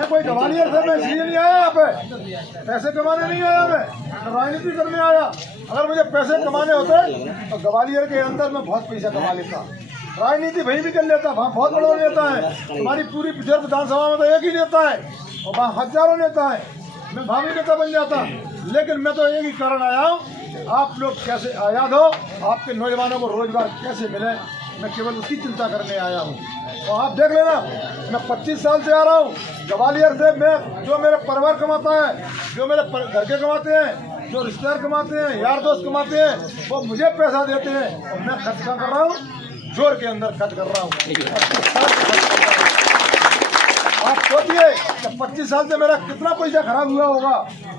मैं कोई गवालियर से मैं इसलिए नहीं आया यहाँ पे, पैसे कमाने नहीं आया, मैं राजनीति करने आया। अगर मुझे पैसे कमाने होते तो गवालियर के अंदर मैं बहुत पैसा कमा लेता, राजनीति वहीं भी कर लेता। वहाँ बहुत बड़ा नेता है, हमारी पूरी पिछड़ विधानसभा में तो एक ही नेता है और वहाँ हजारों नेता है, मैं भावी नेता बन जाता। लेकिन मैं तो एक ही कारण आया हूँ, आप लोग कैसे आज़ाद हो, आपके नौजवानों को रोजगार कैसे मिले, मैं केवल उसकी चिंता करने आया हूँ। और आप देख लेना, मैं 25 साल से आ रहा हूँ ग्वालियर से। मैं जो मेरे परिवार कमाता है, जो मेरे घर के कमाते हैं, जो रिश्तेदार कमाते हैं, यार दोस्त कमाते हैं, वो मुझे पैसा देते हैं और मैं खर्च कर रहा हूँ, जोर के अंदर खर्च कर रहा हूँ। आप सोचिए कि 25 साल से मेरा कितना पैसा खराब हुआ होगा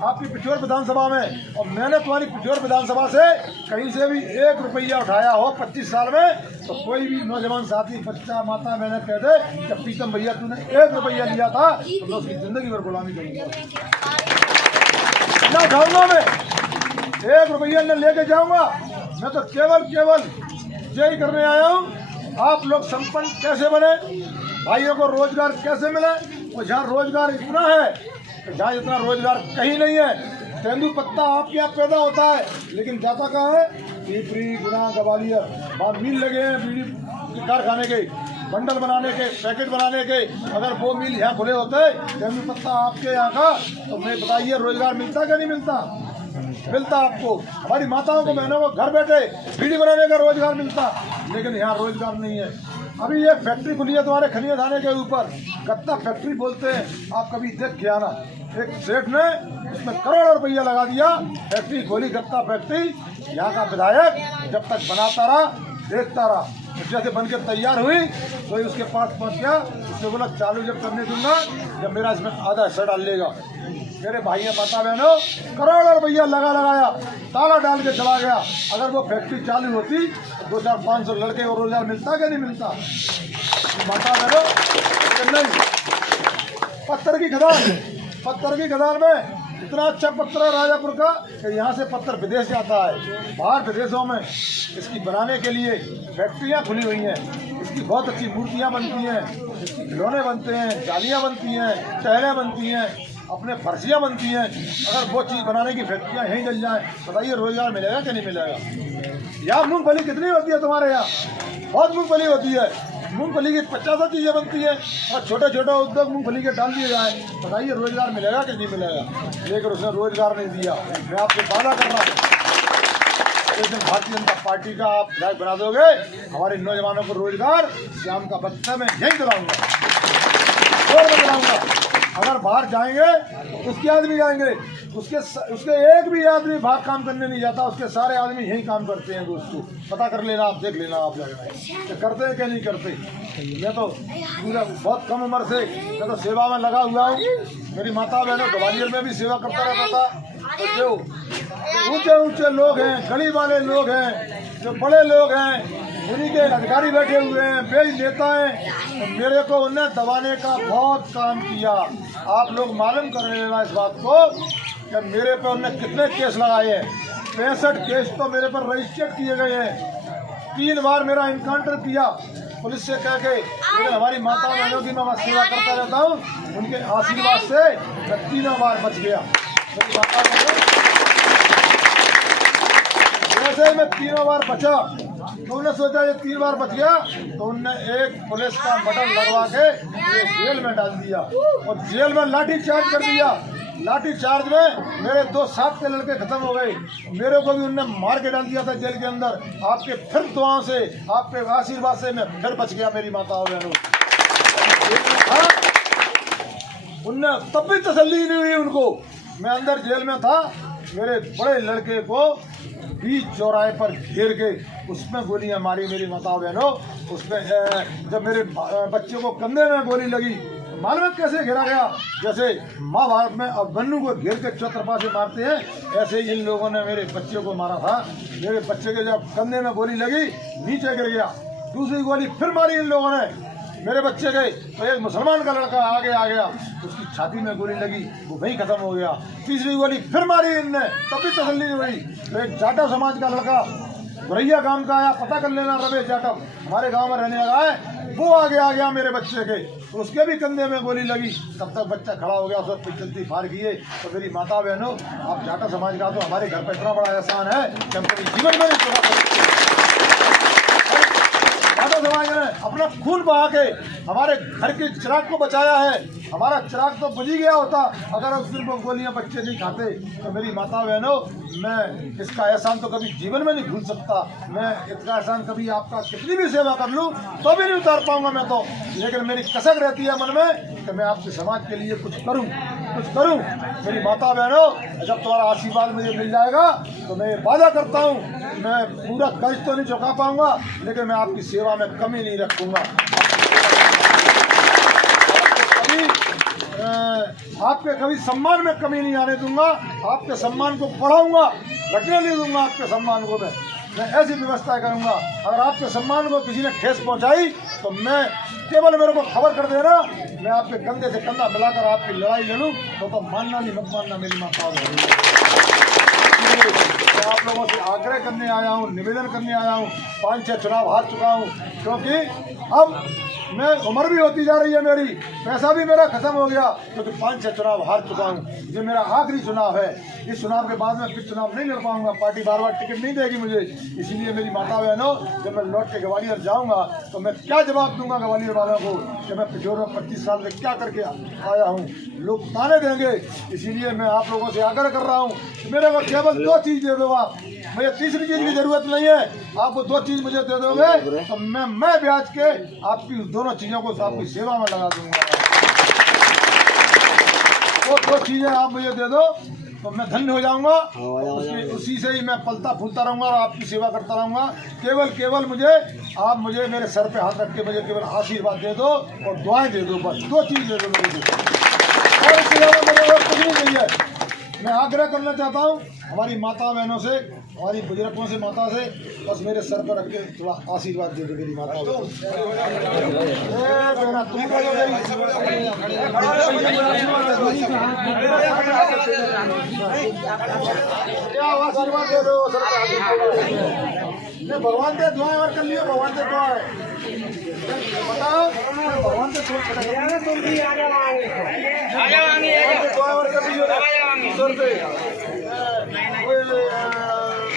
आपकी पिछोर विधानसभा में, और मैंने तुम्हारी पिछोर विधानसभा से कहीं से भी 1 रुपया उठाया हो 25 साल में, तो कोई भी नौजवान साथी, बच्चा, माता बहने कह दे कि प्रीतम भैया तूने 1 रुपया लिया था तो मैं उसकी जिंदगी भर गुलामी करूँगा ना उठाऊंगा, मैं 1 रुपया न लेके जाऊंगा। मैं तो केवल यही करने आया हूँ, आप लोग संपन्न कैसे बने, भाइयों को रोजगार कैसे मिले। और जहाँ रोजगार इतना है, जहाँ इतना रोजगार कहीं नहीं है। तेंदुपत्ता आपके यहाँ पैदा होता है, लेकिन जाता कहाँ है, पीपरी, गुना, ग्वालियर। वहाँ मिल लगे हैं बीड़ी कारखाने के, बंडल बनाने के, पैकेट बनाने के। अगर वो मिल यहाँ खुले होते तेंदुपत्ता आपके यहाँ का, तो मैं बताइए रोजगार मिलता क्या नहीं मिलता? मिलता आपको। हमारी माताओं को, बहनों को घर बैठे बीड़ी बनाने का रोजगार मिलता, लेकिन यहाँ रोजगार नहीं है। अभी ये फैक्ट्री खुली है तुम्हारे खनिया थाने के ऊपर, गत्ता फैक्ट्री बोलते हैं, आप कभी देख के आना। एक सेठ ने उसमें करोड़ों रुपया लगा दिया, फैक्ट्री खोली, गत्ता फैक्ट्री। यहाँ का विधायक जब तक बनाता रहा, देखता रहा, जैसे बनकर तैयार हुई तो उसके पास पहुँच गया, उसने बोला चालू जब करने दूंगा जब मेरा इसमें आधा हिस्सा डाल लेगा। मेरे भाइयों, माता बहनों, करोड़ों रुपया लगाया, ताला डाल के चला गया। अगर वो फैक्ट्री चालू होती तो 200-500 लड़के को रोजगार मिलता क्या नहीं मिलता? माता बहनों, नहीं। पत्थर की खदान में इतना अच्छा पत्थर है राजापुर का कि यहाँ से पत्थर विदेश जाता है। बाहर विदेशों में इसकी बनाने के लिए फैक्ट्रियाँ खुली हुई हैं, इसकी बहुत अच्छी मूर्तियाँ बनती हैं, इसकी खिलौने बनते हैं, जालियाँ बनती हैं, टहलें बनती हैं, अपने फर्शियाँ बनती हैं। अगर वो चीज़ बनाने की फैक्ट्रियाँ यहीं जल जाएँ, बताइए रोजगार मिलेगा कि नहीं मिलेगा? यहाँ मूंगफली कितनी होती है तुम्हारे यहाँ? बहुत मूंगफली होती है, मूंगफली की 50 चीज़ें बनती हैं, और छोटे छोटे उद्योग मूंगफली के डाल दिए जाए, बताइए रोजगार मिलेगा कि नहीं मिलेगा? लेकिन उसने रोजगार नहीं दिया। मैं आपसे वादा कर रहा हूँ, लेकिन भारतीय जनता पार्टी का आप विधायक बना दोगे, हमारे नौजवानों को रोजगार शाम का बच्चा में यहीं दिलाऊंगा, और मैं दिलाऊंगा। अगर बाहर जाएंगे तो उसके आदमी जाएंगे, उसके एक भी आदमी बाहर काम करने नहीं जाता, उसके सारे आदमी यही काम करते हैं। दोस्तों पता कर लेना, आप देख लेना, आप जाकर करते हैं क्या नहीं करते। मैं तो पूरा बहुत कम उम्र से मैं तो सेवा में लगा हुआ हूँ। मेरी माता बहनों ग्वालियर में भी सेवा करता रहता था। तो जो ऊंचे लोग हैं, गरीब वाले लोग हैं, जो बड़े लोग हैं, उन्हीं के अधिकारी बैठे हुए हैं, बेज नेता हैं, तो मेरे को उन्हें दबाने का बहुत काम किया। आप लोग मालूम कर लेना इस बात को कि मेरे पे उन्हें कितने केस लगाए हैं। 65 केस तो मेरे पर रजिस्टर्ड किए गए हैं। 3 बार मेरा इनकाउंटर किया पुलिस से कह के, लेकिन हमारी माता बहनों की मैं सेवा करता रहता हूँ, उनके आशीर्वाद से मैं 3 बार बच गया। मेरी माता बहनों, जैसे मैं 3 बार बचा तो उन्होंने सोचा ये 3 बार बच गया, तो उनने एक पुलिस का बटन लगवा के जेल में डाल दिया, और जेल में लाठी चार्ज कर दिया। लाठी चार्ज में मेरे 2 साथ के लड़के खत्म हो गए, मेरे को भी उनने मार के डाल दिया था जेल के अंदर। आपके फिर दुआओं से, आपके आशीर्वाद से मैं फिर बच गया। मेरी माताओं बहनों, उनने तब भी तसल्ली नहीं हुई उनको। मैं अंदर जेल में था, मेरे बड़े लड़के को बीच चौराहे पर घेर के उसमें गोलियां मारी। मेरी माताओं बहनों, उसमें जब मेरे बच्चे को कंधे में गोली लगी, मालूम है कैसे घेरा गया? जैसे महाभारत में अभिमन्यु को घेर के चौतरफा से मारते हैं, ऐसे इन लोगों ने मेरे बच्चे को मारा था। मेरे बच्चे के जब कंधे में गोली लगी, नीचे गिर गया। दूसरी गोली फिर मारी इन लोगों ने मेरे बच्चे के, तो एक मुसलमान का लड़का आगे आ गया, उसकी छाती में गोली लगी, वो वहीं खत्म हो गया। तीसरी गोली फिर मारी इनने, तब भी तसल्ली नहीं हुई। तो एक जाटव समाज का लड़का गुरैया गांव का आया, पता कर लेना, रमेश जाटव हमारे गांव में रहने लगा है। वो आगे आ गया मेरे बच्चे के, उसके भी कंधे में गोली लगी, तब तक बच्चा खड़ा हो गया, उस वक्त जल्दी फार किए। तो मेरी माता बहनों, आप जाटा समाज का तो हमारे घर पर इतना बड़ा एहसान है कि हम कभी जीवन में नहीं पूरा जाटा समाज ने अपना खून बहा के हमारे घर के चिराग को बचाया है। हमारा चिराग तो बुझ ही गया होता अगर उस दिन वो गोलियां बच्चे नहीं खाते। तो मेरी माता बहनों, मैं इसका एहसान तो कभी जीवन में नहीं भूल सकता। मैं इसका एहसान कभी आपका कितनी भी सेवा कर लूँ तो भी नहीं उतार पाऊंगा मैं तो, लेकिन मेरी कसक रहती है मन में कि मैं आपके समाज के लिए कुछ करूँ। मेरी माता बहनों, जब तुम्हारा आशीर्वाद मुझे मिल जाएगा तो मैं वादा करता हूँ, मैं पूरा कर्ज तो नहीं चुका पाऊंगा, लेकिन मैं आपकी सेवा में कमी नहीं रखूंगा। आपके कभी सम्मान में कमी नहीं आने दूंगा, आपके सम्मान को बढ़ाऊंगा, रखने नहीं दूंगा। आपके सम्मान को मैं ऐसी व्यवस्था करूंगा, अगर आपके सम्मान को किसी ने ठेस पहुंचाई तो मैं केवल मेरे को खबर कर देना, मैं आपके कंधे से कंधा मिलाकर आपकी लड़ाई लड़ूं। तो मानना नहीं मत मानना मेरी माता। मैं आप लोगों से आग्रह करने आया हूँ, निवेदन करने आया हूँ। 5-6 चुनाव हार चुका हूँ, क्योंकि अब मैं उम्र भी होती जा रही है, मेरी पैसा भी मेरा खत्म हो गया, क्योंकि 5-6 चुनाव हार चुका हूँ। ये मेरा आखिरी चुनाव है। इस चुनाव के बाद में फिर चुनाव नहीं लड़ पाऊंगा, पार्टी बार बार टिकट नहीं देगी मुझे। इसीलिए मेरी माता बहनों, जब मैं लौट के ग्वालियर जाऊंगा तो मैं क्या जवाब दूंगा ग्वालियर वालों को कि मैं पिछोर में 25 साल में क्या करके आया हूँ। लोग ताने देंगे। इसीलिए मैं आप लोगों से आग्रह कर रहा हूँ, मेरे को केवल 2 चीज़ दे दो आप, मुझे तीसरी चीज़ की जरूरत नहीं है। आप वो 2 चीज़ मुझे दे दोगे तो मैं ब्याज के आपकी दोनों चीज़ों को आपकी सेवा में लगा दूंगा। वो 2 चीज़ें आप मुझे दे दो तो मैं धन्य हो जाऊंगा। उसी से ही मैं पलता फूलता रहूंगा और आपकी सेवा करता रहूंगा। केवल मुझे मेरे सर पे हाथ रख के मुझे केवल आशीर्वाद दे दो और दुआएं दे दो, बस 2 चीज़ दे दो मुझे, और इसके अलावा मुझे और कुछ नहीं चाहिए। मैं आग्रह करना चाहता हूँ हमारी माता बहनों से, हमारी बुजुर्गों से, माता से, बस मेरे सर पर रख के थोड़ा आशीर्वाद दे दो मेरी माता। आशीर्वाद दे दो सर पे। भगवान से दुआएं और कर लियो, भगवान से दुआ है, बताओ भगवान से दुआ और कर लियो सर पे,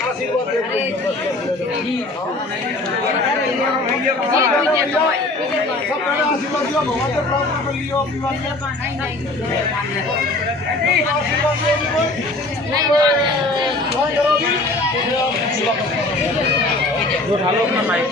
आशीर्वाद दे दो। सब पहले आशीर्वाद दिया, भगवान से प्रार्थना कर लियो अपनी बात उठा लो अपना माइक।